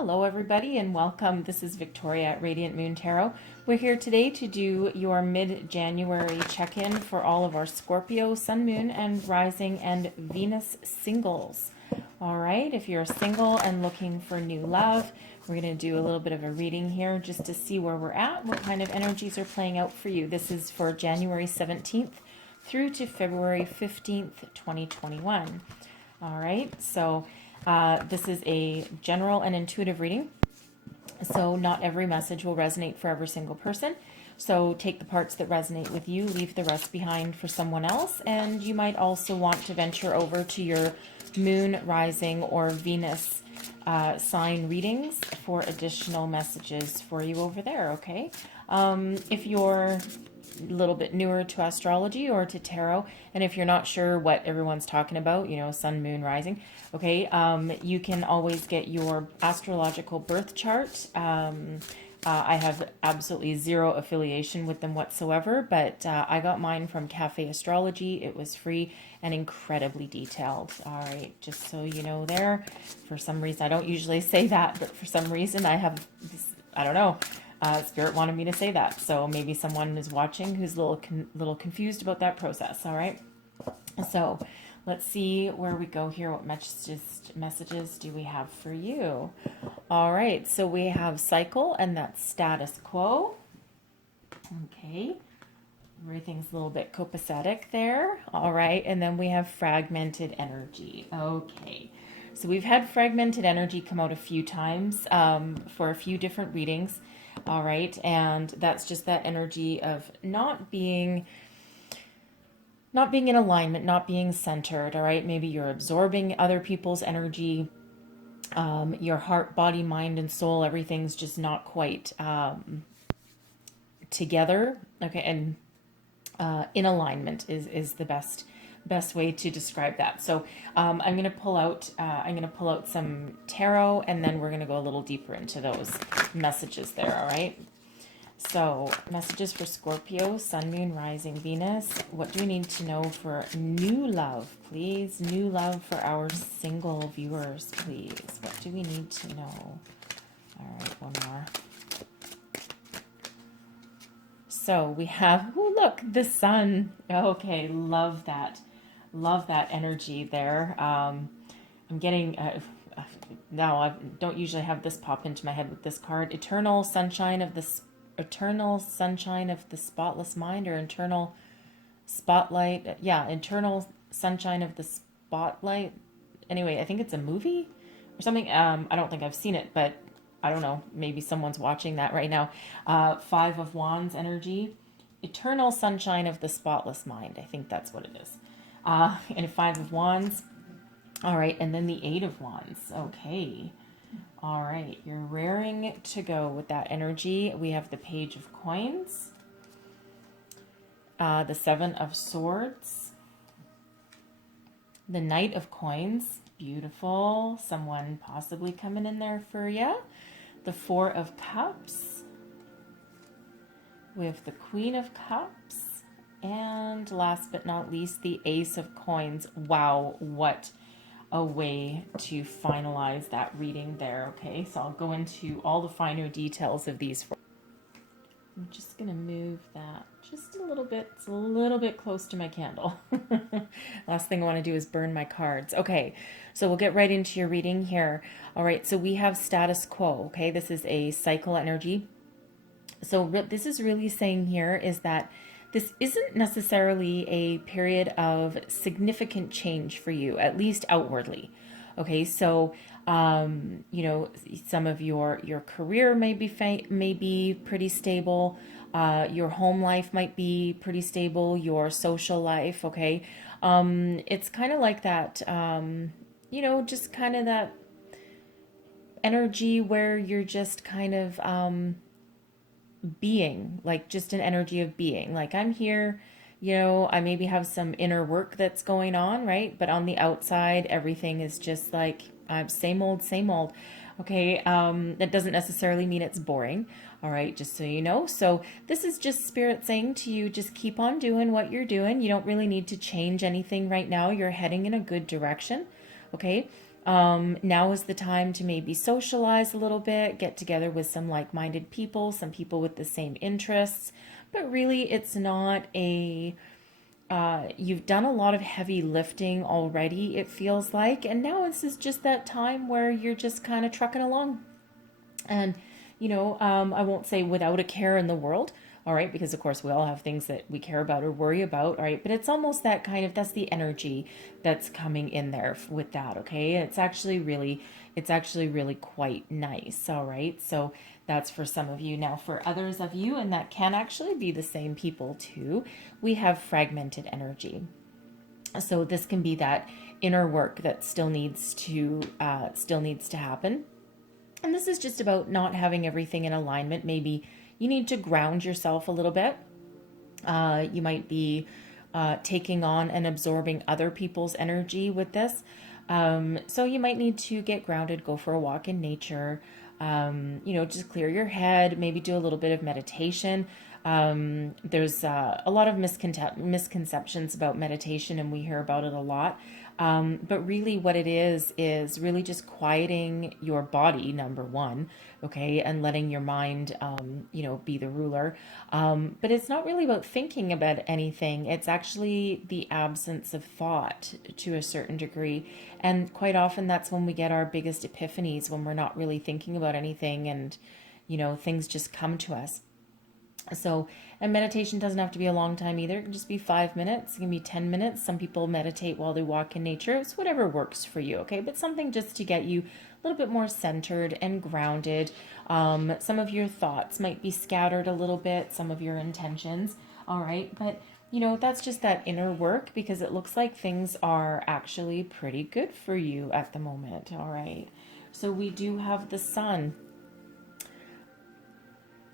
Hello everybody and welcome. This is Victoria at Radiant Moon Tarot. We're here today to do your mid-January check-in for all of our Scorpio, Sun, Moon, and Rising and Venus singles. All right, if you're single and looking for new love, we're going to do a little bit of a reading here just to see where we're at, what kind of energies are playing out for you. This is for January 17th through to February 15th, 2021. All right, so this is a general and intuitive reading, so not every message will resonate for every single person. So take the parts that resonate with you, leave the rest behind for someone else, and you might also want to venture over to your Moon, Rising, or Venus sign readings for additional messages for you over there, okay? If you're a little bit newer to astrology or to tarot, and if you're not sure what everyone's talking about, you know, Sun, Moon, Rising, okay, you can always get your astrological birth chart. I have absolutely zero affiliation with them whatsoever, but I got mine from Cafe Astrology. It was free and incredibly detailed. All right, just so you know there. For some reason, I don't usually say that, but for some reason I have this, I don't know, Spirit wanted me to say that. So maybe someone is watching who's a little confused about that process. All right. So let's see where we go here. What messages do we have for you? All right. So we have cycle, and that's status quo. Okay. Everything's a little bit copacetic there. All right. And then we have fragmented energy. Okay. So we've had fragmented energy come out a few times for a few different readings. All right. And that's just that energy of not being in alignment, not being centered. All right. Maybe you're absorbing other people's energy. Your heart, body, mind, and soul, everything's just not quite together. Okay. And in alignment is the best way to describe that. So I'm going to pull out some tarot, and then we're going to go a little deeper into those messages there. All right. So messages for Scorpio, Sun, Moon, Rising, Venus. What do we need to know for new love, please? New love for our single viewers, please. What do we need to know? All right, one more. So we have, oh, look, the sun. Okay, love that. Love that energy there. I'm getting, now I don't usually have this pop into my head with this card. Eternal sunshine of the spotless mind, or eternal spotlight. Yeah, eternal sunshine of the spotlight. Anyway, I think it's a movie or something. I don't think I've seen it, but I don't know. Maybe someone's watching that right now. Five of Wands energy. Eternal sunshine of the spotless mind. I think that's what it is. And Five of Wands. All right. And then the Eight of Wands. Okay. All right. You're raring to go with that energy. We have the Page of Coins. The Seven of Swords. The Knight of Coins. Beautiful. Someone possibly coming in there for you. The Four of Cups. We have the Queen of Cups. And last but not least, the Ace of Coins. Wow, what a way to finalize that reading there. Okay, so I'll go into all the finer details of these. I'm just going to move that just a little bit. It's a little bit close to my candle. Last thing I want to do is burn my cards. Okay, so we'll get right into your reading here. All right, so we have status quo. Okay, this is a cycle energy. So what this is really saying here is that this isn't necessarily a period of significant change for you, at least outwardly. Okay, so you know, some of your career may be pretty stable. Your home life might be pretty stable. Your social life, okay. It's kind of like that. You know, just kind of that energy where you're just kind of being, like just an energy of being, like I'm here, you know, I maybe have some inner work that's going on, right? But on the outside, everything is just like same old, same old. Okay, that doesn't necessarily mean it's boring. All right, just so you know. So this is just Spirit saying to you, just keep on doing what you're doing. You don't really need to change anything right now. You're heading in a good direction. Okay, Now is the time to maybe socialize a little bit, get together with some like-minded people, some people with the same interests. But really, it's not a, you've done a lot of heavy lifting already, it feels like. And now this is just that time where you're just kind of trucking along. And, I won't say without a care in the world, all right, because of course we all have things that we care about or worry about, all right, but it's almost that kind of, that's the energy that's coming in there with that, okay? It's actually really quite nice, all right? So that's for some of you. Now, for others of you, and that can actually be the same people too, we have fragmented energy. So this can be that inner work that still needs to happen. And this is just about not having everything in alignment. Maybe you need to ground yourself a little bit. You might be taking on and absorbing other people's energy with this. So you might need to get grounded, go for a walk in nature, just clear your head, maybe do a little bit of meditation. There's a lot of misconceptions about meditation, and we hear about it a lot. But really what it is really just quieting your body, number one, okay, and letting your mind, be the ruler. But it's not really about thinking about anything. It's actually the absence of thought to a certain degree. And quite often that's when we get our biggest epiphanies, when we're not really thinking about anything and, things just come to us. So, and meditation doesn't have to be a long time either. It can just be 5 minutes. It can be 10 minutes. Some people meditate while they walk in nature. It's whatever works for you, okay? But something just to get you a little bit more centered and grounded. Some of your thoughts might be scattered a little bit, some of your intentions, all right? But, that's just that inner work, because it looks like things are actually pretty good for you at the moment, all right? So we do have the sun.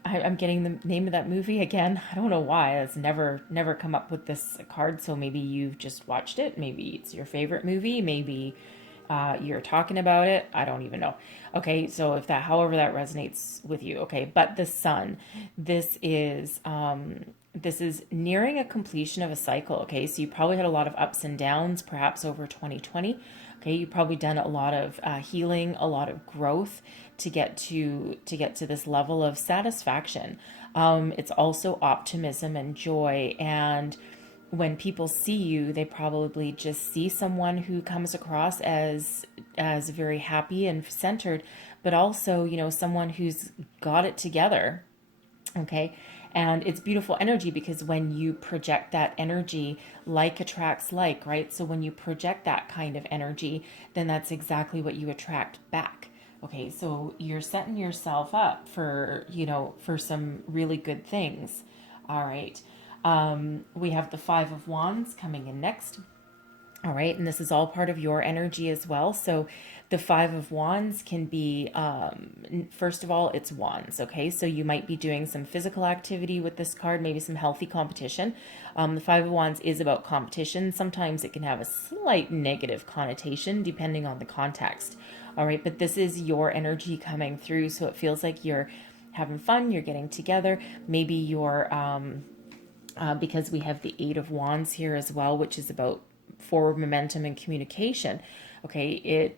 I'm getting the name of that movie again. I don't know why. It's never come up with this card. So maybe you've just watched it. Maybe it's your favorite movie. Maybe you're talking about it. I don't even know. Okay, so however that resonates with you. Okay, but the sun, this is nearing a completion of a cycle. Okay, so you probably had a lot of ups and downs, perhaps over 2020. Okay, you've probably done a lot of healing, a lot of growth to get to this level of satisfaction. It's also optimism and joy, and when people see you, they probably just see someone who comes across as very happy and centered, but also, someone who's got it together. Okay. And it's beautiful energy, because when you project that energy, like attracts like, right? So when you project that kind of energy, then that's exactly what you attract back. Okay, so you're setting yourself up for, for some really good things. All right. We have the Five of Wands coming in next. All right, and this is all part of your energy as well. So the Five of Wands can be, first of all, it's wands, okay? So you might be doing some physical activity with this card, maybe some healthy competition. The Five of Wands is about competition. Sometimes it can have a slight negative connotation depending on the context. All right, but this is your energy coming through, so it feels like you're having fun, you're getting together. Maybe you're, because we have the Eight of Wands here as well, which is about forward momentum and communication. Okay,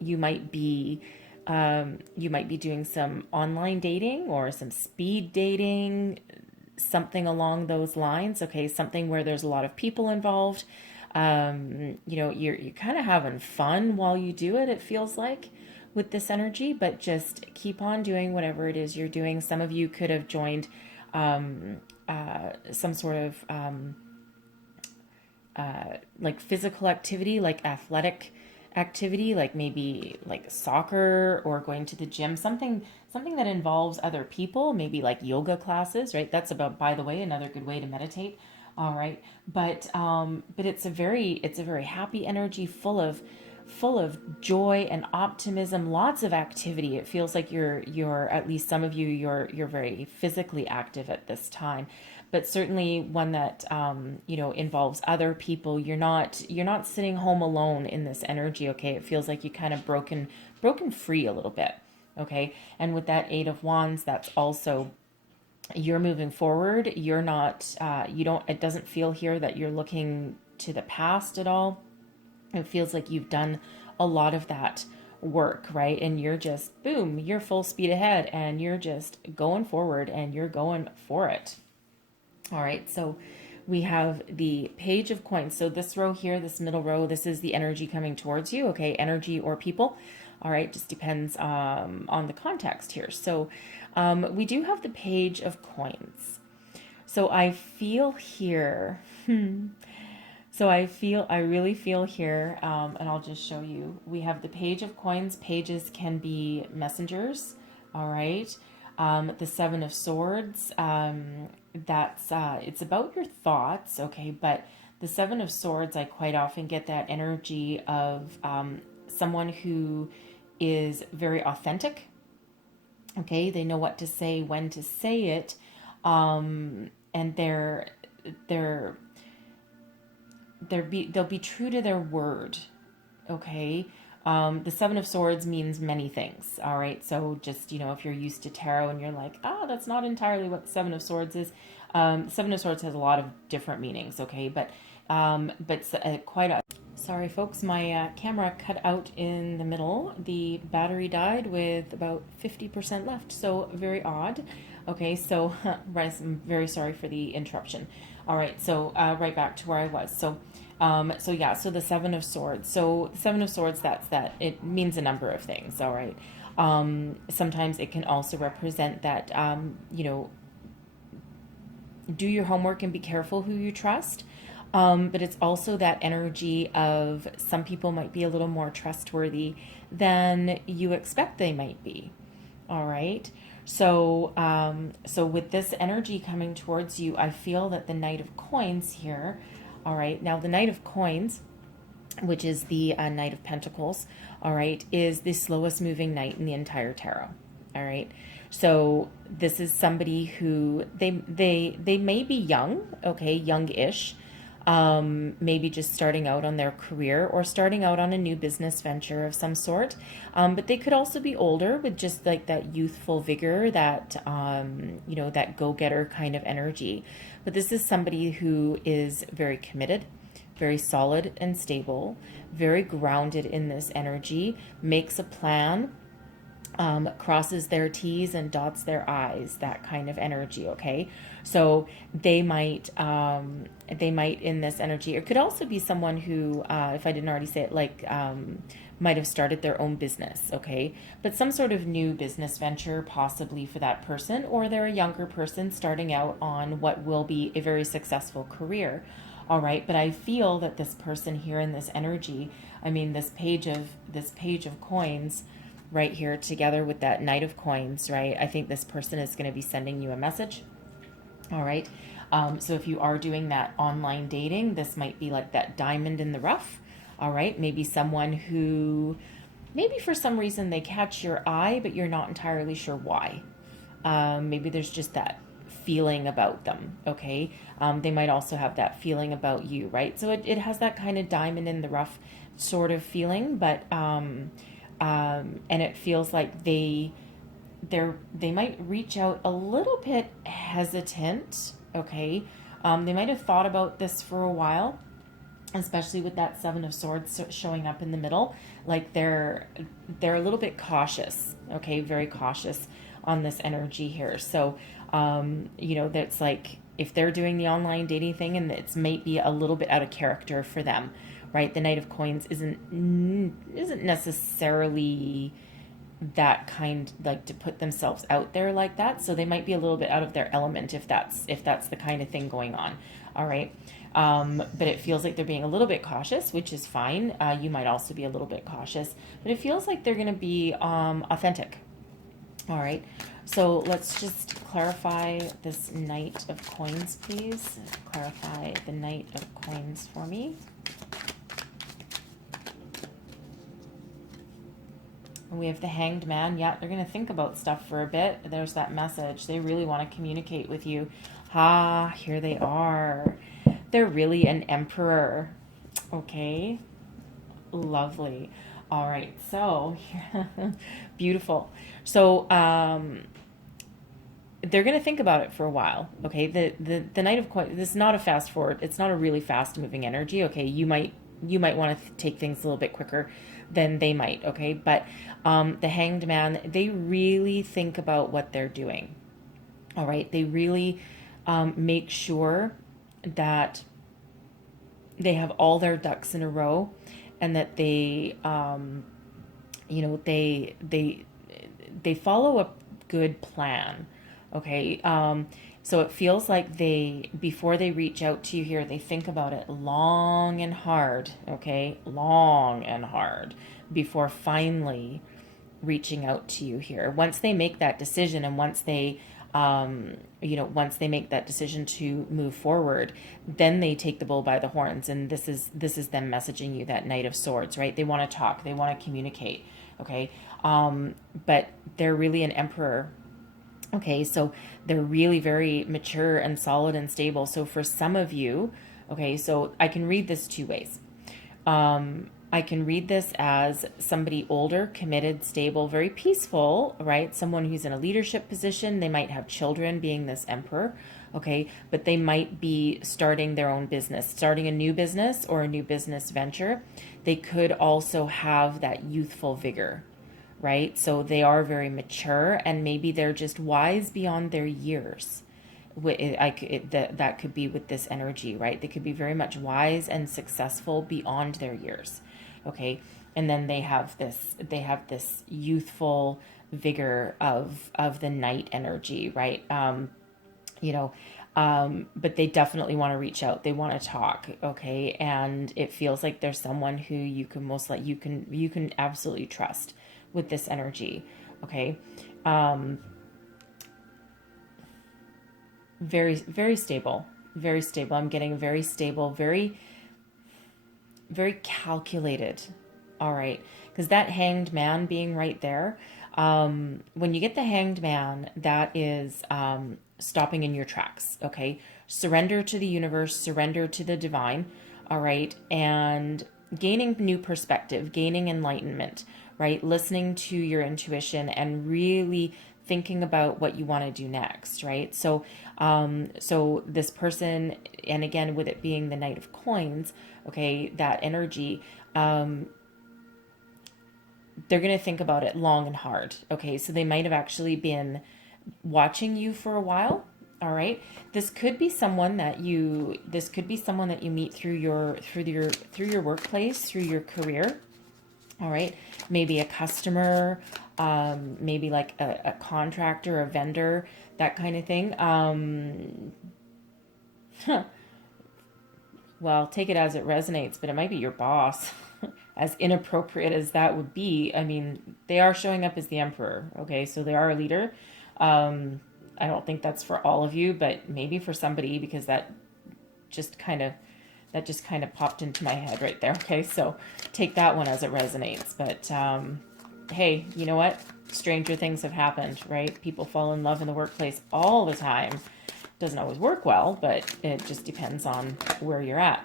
you might be doing some online dating or some speed dating, something along those lines. Okay, something where there's a lot of people involved. You're kind of having fun while you do it, it feels like, with this energy, but just keep on doing whatever it is you're doing. Some of you could have joined some sort of like physical activity, like athletic activity, like maybe like soccer or going to the gym, something that involves other people, maybe like yoga classes, right? That's about, by the way, another good way to meditate. All right. But it's a very happy energy, full of joy and optimism, lots of activity. It feels like you're at least some of you, you're very physically active at this time, but certainly one that involves other people. You're not sitting home alone in this energy. Okay, it feels like you kind of broken free a little bit. Okay, and with that Eight of Wands, that's also, you're moving forward. You're not it doesn't feel here that you're looking to the past at all. It feels like you've done a lot of that work, right? And you're just, boom, you're full speed ahead and you're just going forward and you're going for it. All right, so we have the Page of Coins. So this row here, this middle row, this is the energy coming towards you, okay? Energy or people. All right, just depends on the context here. So we do have the Page of Coins. So I feel here, I really feel here, and I'll just show you. We have the Page of Coins. Pages can be messengers, all right? The Seven of Swords, it's about your thoughts, okay? But the Seven of Swords, I quite often get that energy of someone who is very authentic, okay? They know what to say, when to say it, and they'll be true to their word, okay? The Seven of Swords means many things, all right? So just, if you're used to tarot and you're like, that's not entirely what the Seven of Swords is. Seven of Swords has a lot of different meanings, okay? But sorry folks, my camera cut out in the middle. The battery died with about 50% left, so very odd. Okay, so I'm very sorry for the interruption. All right, so right back to where I was. So the Seven of Swords. So the Seven of Swords, it means a number of things, all right? Sometimes it can also represent that, do your homework and be careful who you trust. But it's also that energy of some people might be a little more trustworthy than you expect they might be, all right? So with this energy coming towards you, I feel that the Knight of Coins here, all right, now the Knight of Coins, which is the Knight of Pentacles, all right, is the slowest moving knight in the entire tarot, all right? So this is somebody who, they may be young, okay, young-ish, maybe just starting out on their career or starting out on a new business venture of some sort. But they could also be older with just like that youthful vigor, that, that go-getter kind of energy. But this is somebody who is very committed, very solid and stable, very grounded in this energy, makes a plan, crosses their T's and dots their I's, that kind of energy, okay? So they might in this energy, it could also be someone who, if I didn't already say it, like, might have started their own business, okay? But some sort of new business venture possibly for that person, or they're a younger person starting out on what will be a very successful career, all right? But I feel that this person here in this energy, I mean, this page of coins, right here together with that Knight of Coins, right? I think this person is going to be sending you a message. All right. So if you are doing that online dating, this might be like that diamond in the rough. All right. Maybe someone who, maybe for some reason they catch your eye, but you're not entirely sure why. Maybe there's just that feeling about them. Okay. They might also have that feeling about you, right? So it has that kind of diamond in the rough sort of feeling, but, and it feels like they might reach out a little bit hesitant, okay? They might have thought about this for a while, especially with that Seven of Swords showing up in the middle. Like they're a little bit cautious, okay? Very cautious on this energy here. So, that's like if they're doing the online dating thing and it's might be a little bit out of character for them, right? The Knight of Coins isn't necessarily that kind, like to put themselves out there like that. So they might be a little bit out of their element if that's the kind of thing going on. All right. But it feels like they're being a little bit cautious, which is fine. You might also be a little bit cautious, but it feels like they're going to be authentic. All right. So let's just clarify this Knight of Coins, please. Clarify the Knight of Coins for me. We have the Hanged Man. Yeah, they're going to think about stuff for a bit. There's that message. They really want to communicate with you. Here they are. They're really an emperor. Okay. Lovely. All right. So, beautiful. So, they're going to think about it for a while. Okay. The Knight of Coins, this is not a fast forward. It's not a really fast moving energy. Okay. You might want to take things a little bit quicker than they might. Okay. But the Hanged Man, they really think about what they're doing. All right. They really make sure that they have all their ducks in a row, and that they, they follow a good plan. Okay. So it feels like before they reach out to you here, they think about it long and hard. Okay. Long and hard before finally reaching out to you here. Once they make that decision, and once they once they make that decision to move forward, then they take the bull by the horns. And this is them messaging you that Knight of Swords, right? They want to talk, they want to communicate. Okay. But they're really an emperor. Okay. So they're really very mature and solid and stable. So for some of you, okay, so I can read this two ways. I can read this as somebody older, committed, stable, very peaceful, right? Someone who's in a leadership position. They might have children, being this emperor, okay? But they might be starting their own business, starting a new business or a new business venture. They could also have that youthful vigor, right? So they are very mature, and maybe they're just wise beyond their years. That could be with this energy, right? They could be very much wise and successful beyond their years. Okay. And then they have this youthful vigor of the Knight energy, right? But they definitely want to reach out. They want to talk. Okay. And it feels like there's someone who you can absolutely trust with this energy. Okay. Very, very stable, very stable. I'm getting very stable, very, very calculated. All right. Because that Hanged Man being right there, when you get the Hanged Man, that is stopping in your tracks. Okay. Surrender to the universe, surrender to the divine. All right. And gaining new perspective, gaining enlightenment, right? Listening to your intuition and really thinking about what you want to do next, right? So this person, and again, with it being the Knight of Coins, okay, that energy, they're going to think about it long and hard. Okay. So they might have actually been watching you for a while. All right. This could be someone that you meet through your workplace, through your career. All right. Maybe a customer, maybe like a contractor, a vendor, that kind of thing. Well, take it as it resonates, but it might be your boss. As inappropriate as that would be, I mean, they are showing up as the emperor. Okay. So they are a leader. I don't think that's for all of you, but maybe for somebody, because that just kind of popped into my head right there. Okay, so take that one as it resonates. But hey, you know what? Stranger things have happened, right? People fall in love in the workplace all the time. Doesn't always work well, but it just depends on where you're at.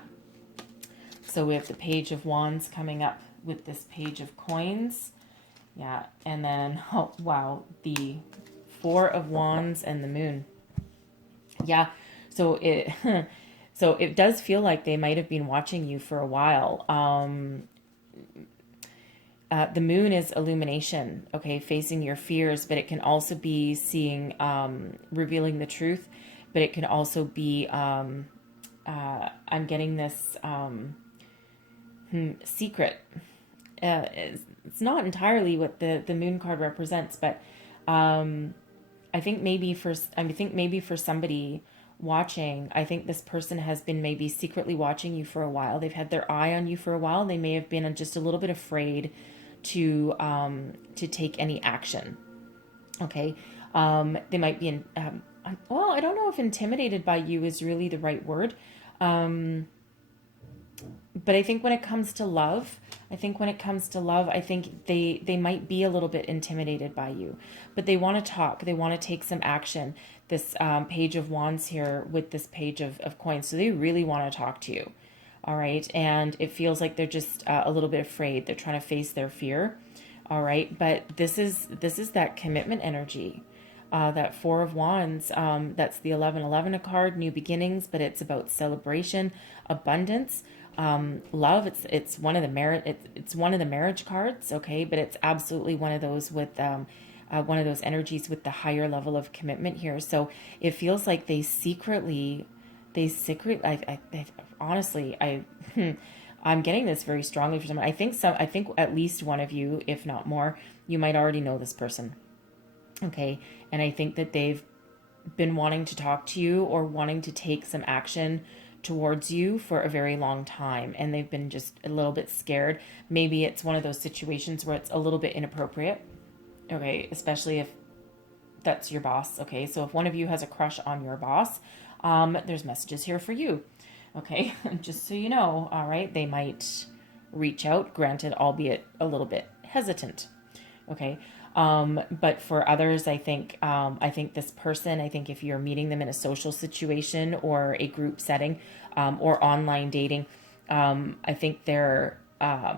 So we have the Page of Wands coming up with this Page of Coins. Yeah, and then, oh, wow, the Four of Wands and the Moon. Yeah, so it... So it does feel like they might have been watching you for a while. The moon is illumination, okay, facing your fears, but it can also be seeing, revealing the truth, but it can also be, I'm getting this secret. It's not entirely what the moon card represents, but I think maybe for somebody watching, I think this person has been maybe secretly watching you for a while. They've had their eye on you for a while. They may have been just a little bit afraid to take any action. Okay. They might be well, I don't know if intimidated by you is really the right word. But I think when it comes to love, I think they might be a little bit intimidated by you, but they want to talk. They want to take some action. This Page of Wands here with this Page of Coins. So they really want to talk to you. All right. And it feels like they're just a little bit afraid. They're trying to face their fear. All right. But this is that commitment energy. That Four of Wands, that's the 1111 card, new beginnings, but it's about celebration, abundance. Love, it's one of the it's one of the marriage cards, okay, but it's absolutely one of those with one of those energies with the higher level of commitment here. So it feels like I honestly, I'm getting this very strongly for someone. I think at least one of you, if not more, you might already know this person. Okay. And I think that they've been wanting to talk to you or wanting to take some action towards you for a very long time, and they've been just a little bit scared. Maybe it's one of those situations where it's a little bit inappropriate, okay, especially if that's your boss. Okay, so if one of you has a crush on your boss, there's messages here for you, okay. Just so you know. All right, they might reach out, granted, albeit a little bit hesitant, okay. But for others, I think this person, I think if you're meeting them in a social situation or a group setting, or online dating, I think they're a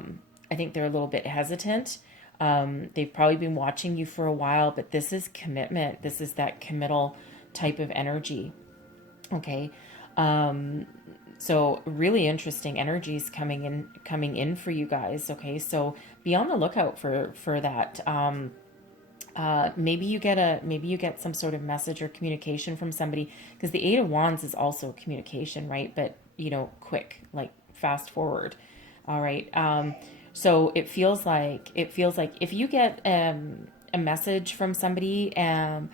little bit hesitant. They've probably been watching you for a while, but this is commitment. This is that committal type of energy. Okay. So really interesting energies coming in for you guys. Okay. So be on the lookout for that. Maybe you get some sort of message or communication from somebody, because the Eight of Wands is also communication, right? But quick, like fast forward. All right. So it feels like if you get a message from somebody, and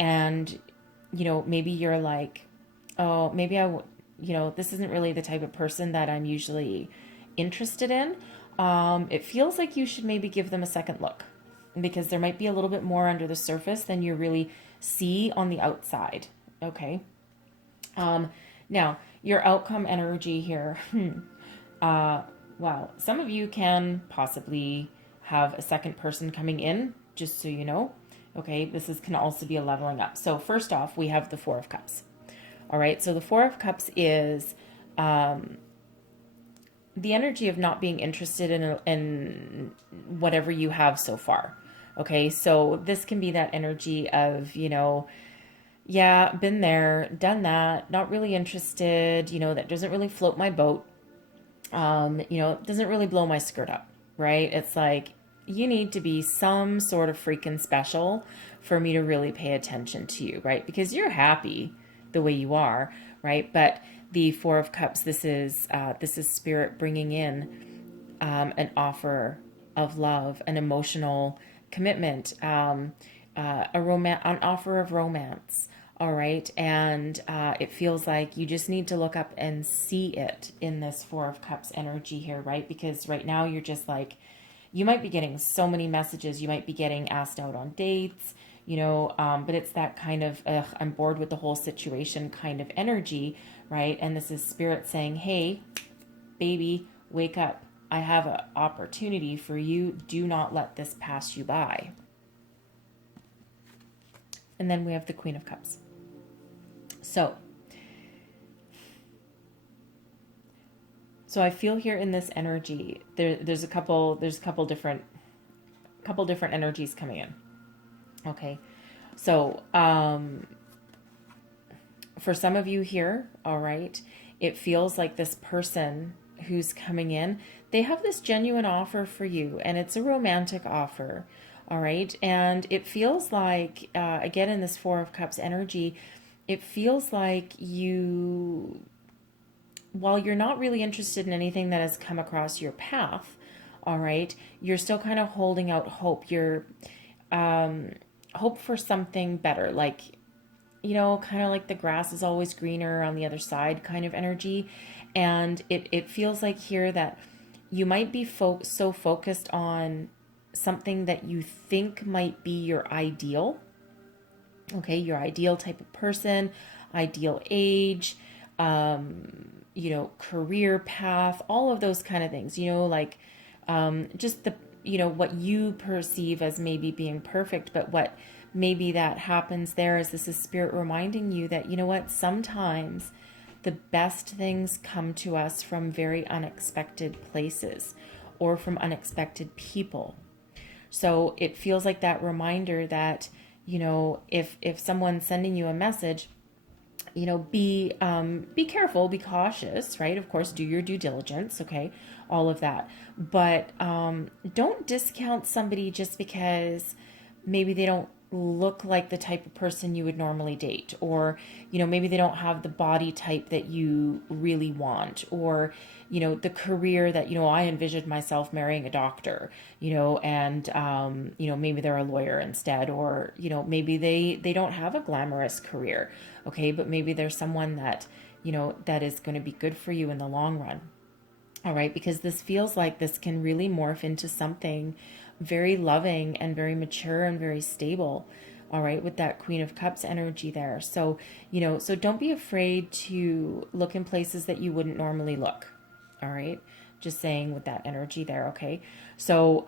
maybe you're like, oh, maybe this isn't really the type of person that I'm usually interested in. It feels like you should maybe give them a second look, because there might be a little bit more under the surface than you really see on the outside. Okay. Now your outcome energy here. Wow. Some of you can possibly have a second person coming in, just so you know. Okay. This can also be a leveling up. So first off, we have the Four of Cups. All right. So the Four of Cups is, the energy of not being interested in whatever you have so far. Okay, so this can be that energy of, yeah, been there, done that, not really interested, that doesn't really float my boat, doesn't really blow my skirt up, right? It's like, you need to be some sort of freaking special for me to really pay attention to you, right? Because you're happy the way you are, right? But the Four of Cups, this is Spirit bringing in an offer of love, an emotional commitment, an offer of romance. All right. And it feels like you just need to look up and see it in this Four of Cups energy here, right? Because right now you're just like, you might be getting so many messages. You might be getting asked out on dates, but it's that kind of, I'm bored with the whole situation kind of energy, right? And this is Spirit saying, hey, baby, wake up. I have an opportunity for you. Do not let this pass you by. And then we have the Queen of Cups. So I feel here in this energy, there's a couple different energies coming in. Okay. So, for some of you here, all right, it feels like this person who's coming in, they have this genuine offer for you, and it's a romantic offer. All right. And it feels like, again, in this Four of Cups energy, it feels like while you're not really interested in anything that has come across your path, all right, you're still kind of holding out hope. You're, hope for something better, like, kind of like the grass is always greener on the other side kind of energy. And it feels like here that you might be so focused on something that you think might be your ideal, okay, your ideal type of person, ideal age, career path, all of those kind of things, like just the, what you perceive as maybe being perfect, but what maybe that happens there is this is Spirit reminding you that, sometimes the best things come to us from very unexpected places or from unexpected people. So it feels like that reminder that, if someone's sending you a message be careful, be cautious, right? Of course, do your due diligence, okay? All of that. But don't discount somebody just because maybe they don't look like the type of person you would normally date, or maybe they don't have the body type that you really want, or the career that I envisioned myself marrying a doctor, and maybe they're a lawyer instead, or maybe they don't have a glamorous career, okay, but maybe there's someone that that is going to be good for you in the long run. All right, because this feels like this can really morph into something very loving and very mature and very stable. All right, with that Queen of Cups energy there. So, so don't be afraid to look in places that you wouldn't normally look. All right, just saying with that energy there, okay? So,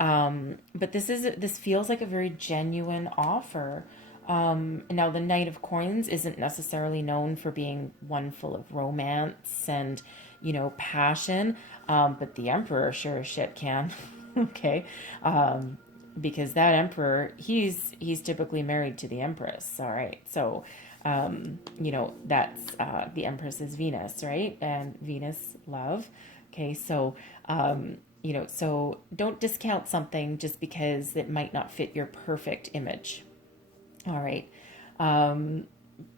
but this feels like a very genuine offer. Now, the Knight of Coins isn't necessarily known for being one full of romance and, passion, but the Emperor sure as shit can. Okay, because that Emperor, he's typically married to the Empress. All right, so that's the Empress is Venus, right? And Venus, love. Okay, so so don't discount something just because it might not fit your perfect image. All right.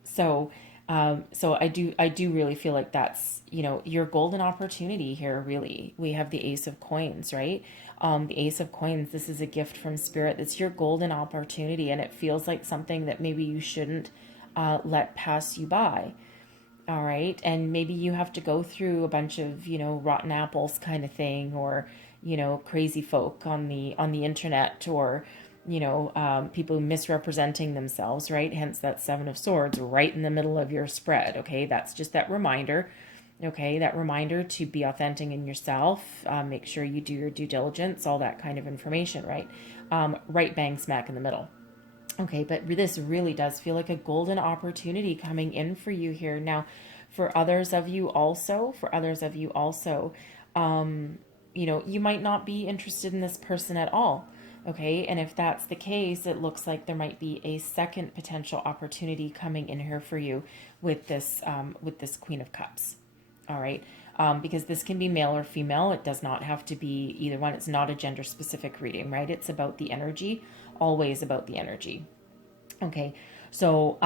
So I do really feel like that's, your golden opportunity here, really. We have the Ace of Coins, right? The Ace of Coins, this is a gift from Spirit. It's your golden opportunity, and it feels like something that maybe you shouldn't let pass you by. All right. And maybe you have to go through a bunch of, rotten apples kind of thing, or, crazy folk on the internet, or, people misrepresenting themselves, right? Hence that Seven of Swords right in the middle of your spread. Okay. That's just that reminder. Okay. That reminder to be authentic in yourself. Make sure you do your due diligence, all that kind of information, right? Right bang smack in the middle. Okay, but this really does feel like a golden opportunity coming in for you here. Now, for others of you also, you might not be interested in this person at all. Okay, and if that's the case, it looks like there might be a second potential opportunity coming in here for you with this Queen of Cups. All right, because this can be male or female. It does not have to be either one. It's not a gender specific reading, right? It's about the energy, always about the energy. Okay, so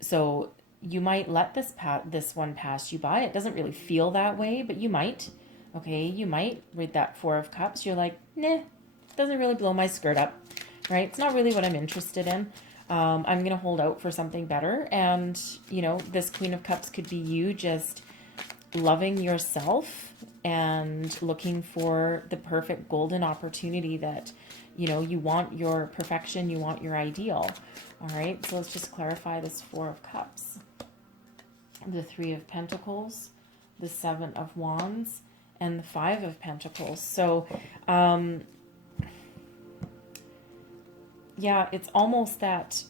so you might let this one pass you by. It doesn't really feel that way, but you might. Okay, you might read that Four of Cups. You're like, nah, doesn't really blow my skirt up, right? It's not really what I'm interested in. I'm going to hold out for something better. And, this Queen of Cups could be you just loving yourself and looking for the perfect golden opportunity that, you want your perfection, you want your ideal. All right, so let's just clarify this Four of Cups. The Three of Pentacles, the Seven of Wands, and the Five of Pentacles. So, yeah, it's almost that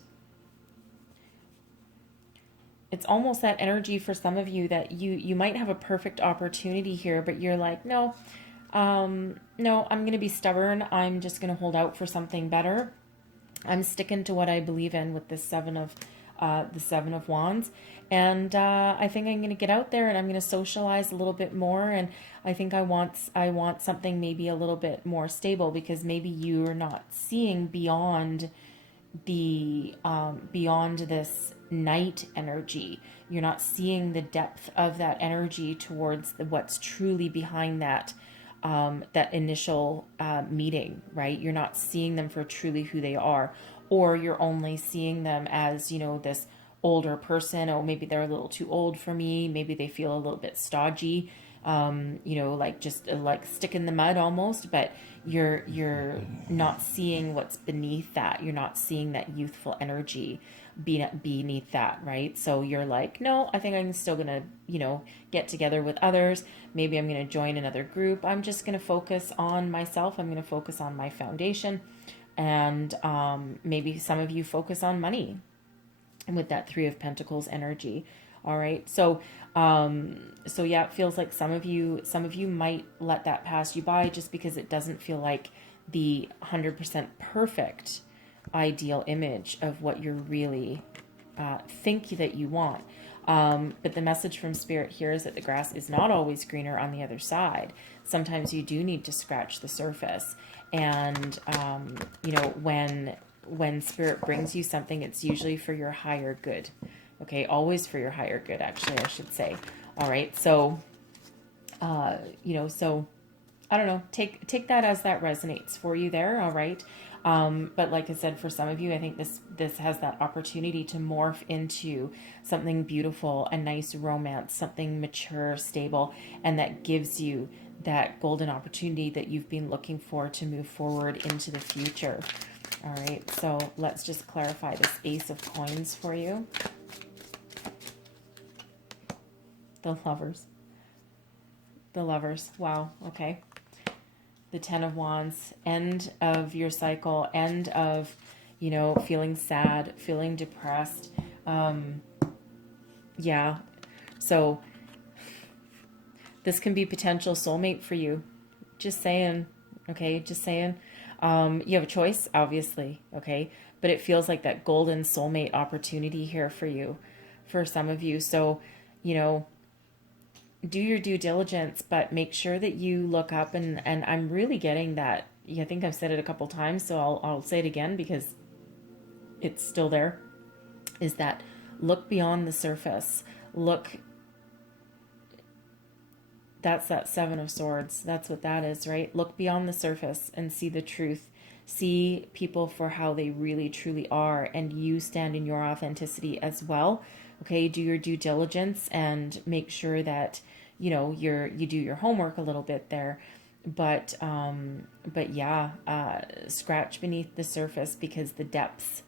energy for some of you that you might have a perfect opportunity here, but you're like, no, no, I'm going to be stubborn. I'm just going to hold out for something better. I'm sticking to what I believe in with this the Seven of Wands. And I think I'm going to get out there and I'm going to socialize a little bit more. And I think I want something maybe a little bit more stable, because maybe you're not seeing beyond this night energy. You're not seeing the depth of that energy towards what's truly behind that that initial meeting, right? You're not seeing them for truly who they are, or you're only seeing them as, this older person. Oh, maybe they're a little too old for me. Maybe they feel a little bit stodgy, like just like stick in the mud almost, but you're not seeing what's beneath that. You're not seeing that youthful energy beneath that, right? So you're like, no, I think I'm still gonna, get together with others. Maybe I'm gonna join another group. I'm just gonna focus on myself. I'm gonna focus on my foundation, and maybe some of you focus on money, and with that Three of Pentacles energy. All right, so yeah, it feels like some of you might let that pass you by just because it doesn't feel like the 100% perfect ideal image of what you're really think that you want. But the message from Spirit here is that the grass is not always greener on the other side. Sometimes you do need to scratch the surface. And, you know, when Spirit brings you something, it's usually for your higher good. Okay, always for your higher good, actually, I should say. All right, so, you know, so I don't know, take that as that resonates for you there, all right? But like I said, for some of you, I think this has that opportunity to morph into something beautiful, a nice romance, something mature, stable, and that gives you that golden opportunity that you've been looking for to move forward into the future. All right, so let's just clarify this Ace of Coins for you. The Lovers. The Lovers. Wow, okay. The Ten of Wands, end of your cycle, end of, you know, feeling sad, feeling depressed. Yeah, so this can be potential soulmate for you. Just saying, okay, just saying. You have a choice, obviously, okay, but it feels like that golden soulmate opportunity here for you, for some of you. So, you know, do your due diligence, but make sure that you look up, and I'm really getting that. I think I've said it a couple times, so I'll say it again because it's still there, is that look beyond the surface. Look, that's that Seven of Swords. That's what that is, right? Look beyond the surface and see the truth. See people for how they really truly are, and you stand in your authenticity as well. Okay, do your due diligence and make sure that, you know, you do your homework a little bit there. But yeah, scratch beneath the surface, because the depths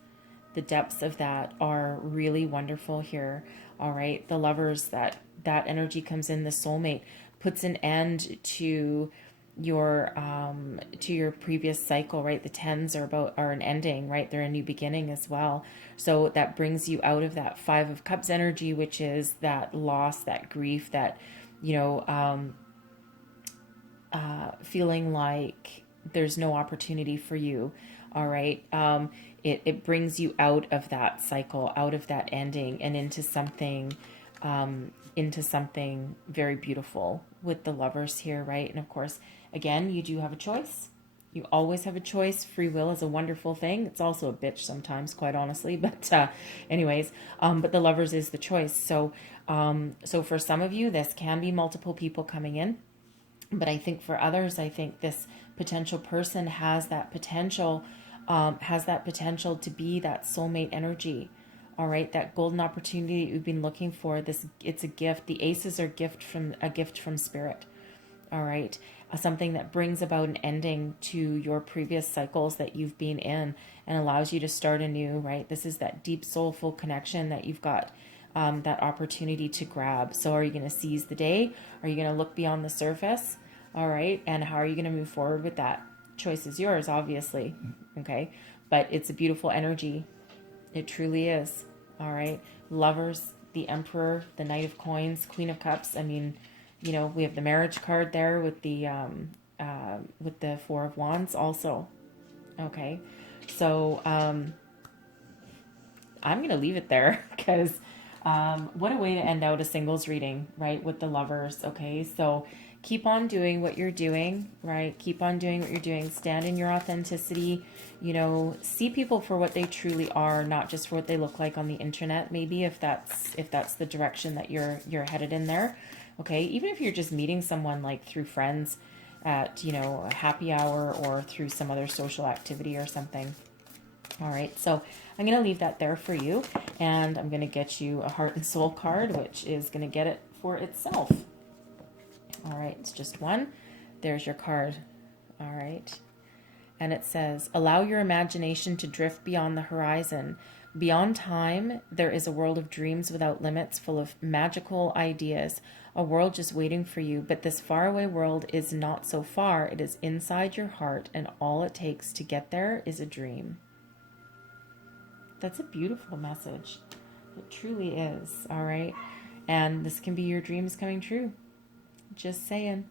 of that are really wonderful here. All right, the Lovers, that energy comes in. The soulmate puts an end to your previous cycle, right? The tens are an ending, right? They're a new beginning as well. So that brings you out of that Five of Cups energy, which is that loss, that grief, that, you know, feeling like there's no opportunity for you. All right. It brings you out of that cycle, out of that ending, and into something very beautiful with the Lovers here, right? And of course, again, you do have a choice. You always have a choice. Free will is a wonderful thing. It's also a bitch sometimes, quite honestly. But anyways, but the Lovers is the choice. So so for some of you, this can be multiple people coming in. But I think for others, I think this potential person has that potential to be that soulmate energy. All right, that golden opportunity that you've been looking for. It's a gift. The aces are a gift from Spirit. All right, something that brings about an ending to your previous cycles that you've been in and allows you to start anew. Right, this is that deep soulful connection that you've got. That opportunity to grab. So are you going to seize the day? Are you going to look beyond the surface? All right, and how are you going to move forward with that? Choice is yours, obviously. Okay, but it's a beautiful energy. It truly is. All right, Lovers, the Emperor, the Knight of Coins, Queen of Cups. I mean, you know, we have the marriage card there with the Four of Wands also. Okay, so I'm gonna leave it there because what a way to end out a singles reading, right, with the Lovers. Okay, so keep on doing what you're doing, right? Keep on doing what you're doing. Stand in your authenticity. You know, see people for what they truly are, not just for what they look like on the internet. Maybe if that's the direction that you're headed in there. Okay, even if you're just meeting someone like through friends at, you know, a happy hour or through some other social activity or something. All right, so I'm going to leave that there for you, and I'm going to get you a Heart and Soul card, which is going to get it for itself. All right, it's just one. There's your card. All right. And it says, allow your imagination to drift beyond the horizon. Beyond time, there is a world of dreams without limits, full of magical ideas, a world just waiting for you. But this faraway world is not so far. It is inside your heart, and all it takes to get there is a dream. That's a beautiful message. It truly is. All right. And this can be your dreams coming true. Just saying.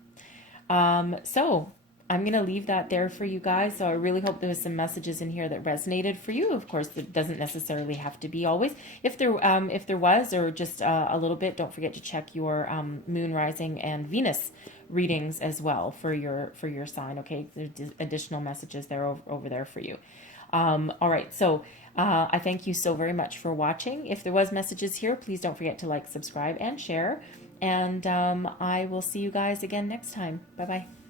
So I'm going to leave that there for you guys. So I really hope there was some messages in here that resonated for you. Of course, it doesn't necessarily have to be always. If there was, or just a little bit, don't forget to check your moon, rising, and Venus readings as well for your sign. Okay, there's additional messages there over there for you. All right, so I thank you so very much for watching. If there was messages here, please don't forget to like, subscribe, and share. And I will see you guys again next time. Bye bye.